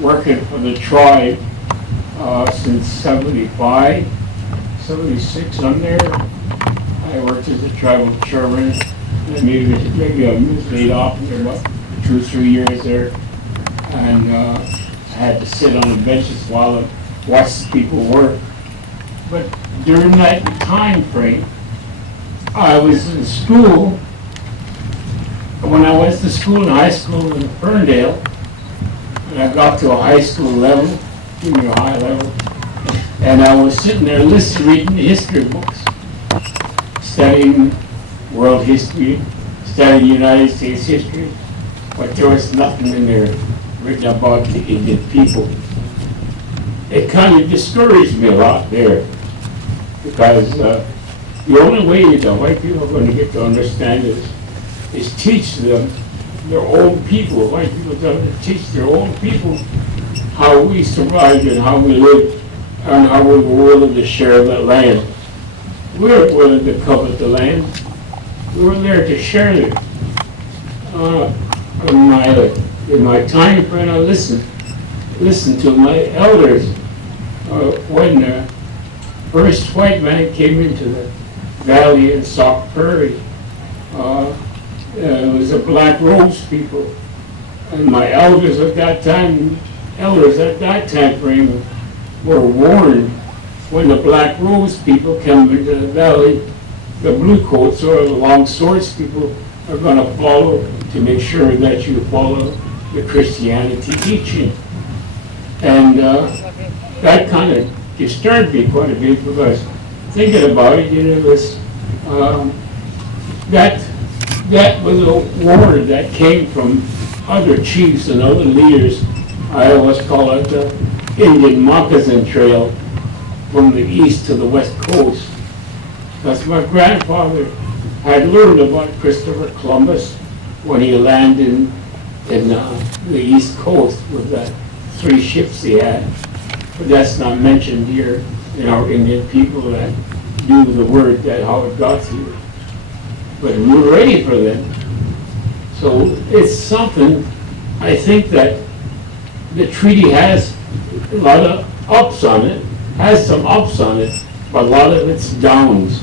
working for the tribe since 75, 76. I'm there. I worked as a tribal chairman. And maybe I was laid off for about 2 or 3 years there. And I had to sit on the benches while I watched people work. But during that time frame, I was in school. When I went to school in high school in Ferndale, and I got to a high school level, junior high level, and I was sitting there reading the history books, studying world history, studying United States history, but there was nothing in there written about the Indian people. It kind of discouraged me a lot there, because the only way the white people are going to get to understand is teach them, their own people. White people have to teach their own people how we survived and how we lived and how we were willing to share that land. We weren't willing to covet the land. We were there to share it. In my time frame, I listened to my elders when the first white man came into the valley in Sauk Prairie. It was the Black Rose people, and my elders at that time frame were warned when the Black Rose people came into the valley, the Blue Coats or the Long Swords people are going to follow to make sure that you follow the Christianity teaching. And that kind of disturbed me quite a bit, because thinking about it, this that was a warning that came from other chiefs and other leaders. I always call it the Indian Moccasin Trail from the east to the west coast. Because my grandfather had learned about Christopher Columbus when he landed in the east coast with the 3 ships he had. But that's not mentioned here in our Indian people that do the word that how it got here. But we were ready for them. So it's something, I think that the treaty has a lot of ups on it, has some ups on it, but a lot of it's downs,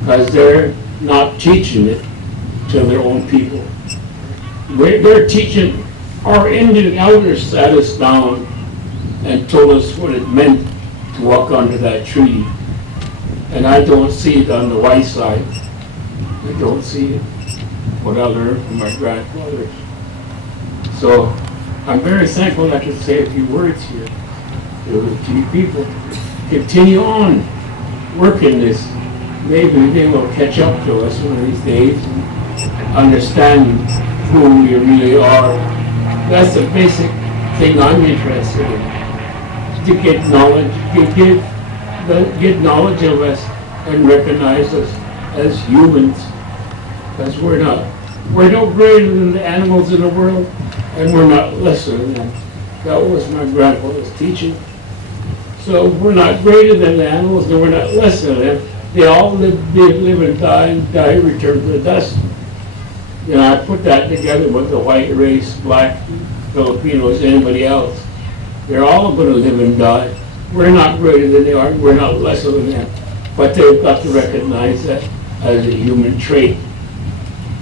because they're not teaching it to their own people. They're teaching, our Indian elders sat us down and told us what it meant to walk under that treaty. And I don't see it on the white side. I don't see it, what I learned from my grandfathers. So I'm very thankful I could say a few words here to you people. Continue on working this. Maybe they will catch up to us one of these days and understand who we really are. That's the basic thing I'm interested in, to get knowledge, get knowledge of us and recognize us as humans. Because we're no greater than the animals in the world, and we're not lesser than them. That was my grandfather's teaching. So we're not greater than the animals, and we're not lesser than them. They all live and die, return to the dust. I put that together with the white race, black, Filipinos, anybody else. They're all going to live and die. We're not greater than they are, we're not lesser than them. But they've got to recognize that as a human trait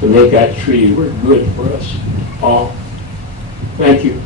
to make that treaty work good for us all. Thank you.